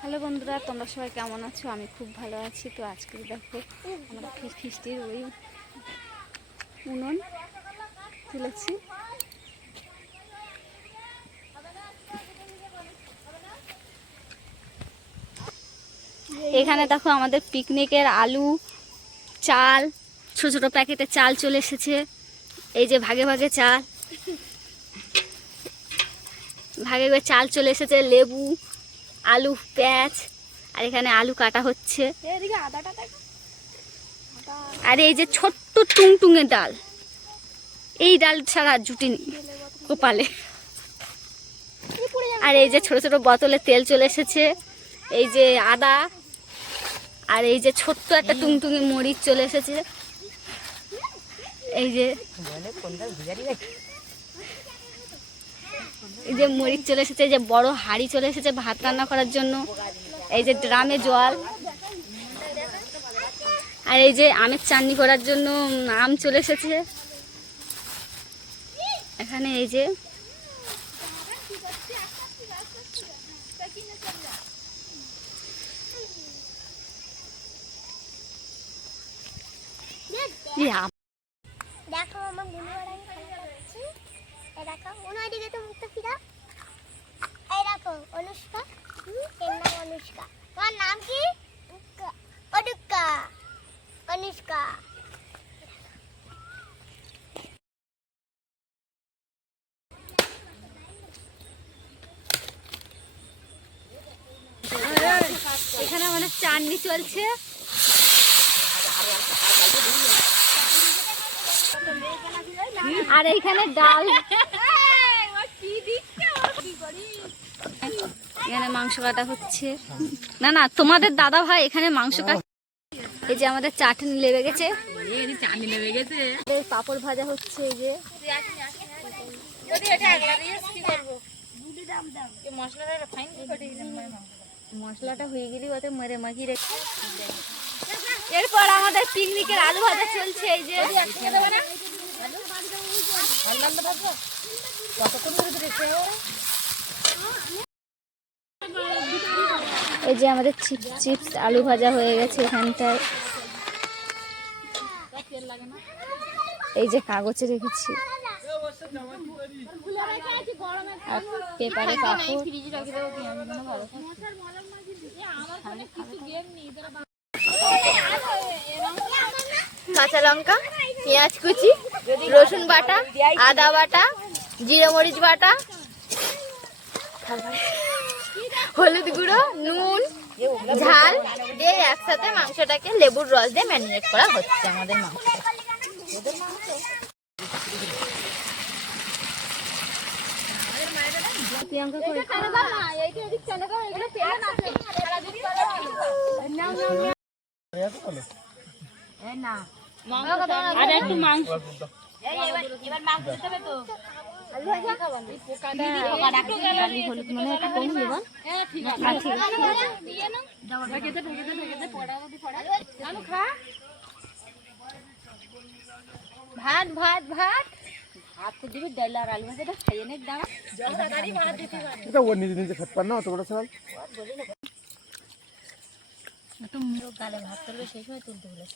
Hello বন্ধুরা, তোমরা সবাই কেমন আছো? আমি খুব ভালো আছি। তো আজকে দেখো আমরা ফিস্টির ওই উনুন তুলেছি। এখানে দেখো আমাদের পিকনিকের আলু, চাল, ছোট ছোট প্যাকেটে চাল চলে এসেছে। এই যে ভাগে ভাগে চাল, ভাগে ভাগে চাল চলে এসেছে, লেবু, আলু, পেঁয়াজ, আর এখানে আলু কাটা হচ্ছে। আর এই যে ছোট্ট টুংটুঙে ডাল, এই ডাল ছাড়া জুটিনি কপালে। আর এই যে ছোট ছোট বোতলে তেল চলে এসেছে, এই যে আদা, আর এই যে ছোট্ট একটা টুংটুঙে মরিচ চলে এসেছে। এই যে মরিচ চলে এসেছে, এই যে বড় হাঁড়ি চলে এসেছে ভাত রান্না করার জন্য। এই যে ড্রামে জল, আর এই যে আমের চাটনি করার জন্য আম চলে এসেছে এখানে। এই যে দেখো আমার বন্ধুরা আমি খেলা করছি। এই দেখো ওনাদিকে তো মুখটা ফিরা। এই দেখো অনুষ্কা, এর নাম অনুষ্কা। তোমার নাম কি? অনুষ্কা। অনুষ্কা। এখানে আমাদের চাটনি চলছে। আর এইখানে ডাল, এখানে মাংস কাটা হচ্ছে। না না, তোমাদের দাদা ভাই এখানে মাংস কাটা। এই যে আমাদের চাটনি লেগে গেছে, পাপড় ভাজা হচ্ছে। এই যে মশলাটা হয়ে গেলে ওতে মেরে মাখিয়ে রেখে, এরপর আমাদের পিকনিকের আলু ভাজা চলছে। এই যে এই যে আমাদের চিপস আলু ভাজা হয়ে গেছে এখানটায়। এই যে কাগজে রেখেছি, আর পেপারে কাপড়। কাঁচা লঙ্কা, পেঁয়াজ কুচি, রসুন বাটা, আদা বাটা, জিরে মরিচ বাটা, হলুদ গুঁড়ো, নুন, ঝাল দিয়ে একসাথে মাংসটাকে লেবুর রস দিয়ে ম্যারিনেট করা হচ্ছে আমাদের মাংসটা। আর একটু মাংস, ভাত ভাত ভাত ভাত তো দিবি, ডাল আর আলু ভাজাটা খাইয়ে নে। দাঁড়া, এটা ও নিজে নিজে খেতে পার না অত বড় চাল। গালে ভাত করবে সেই সময় তুলতে বলে।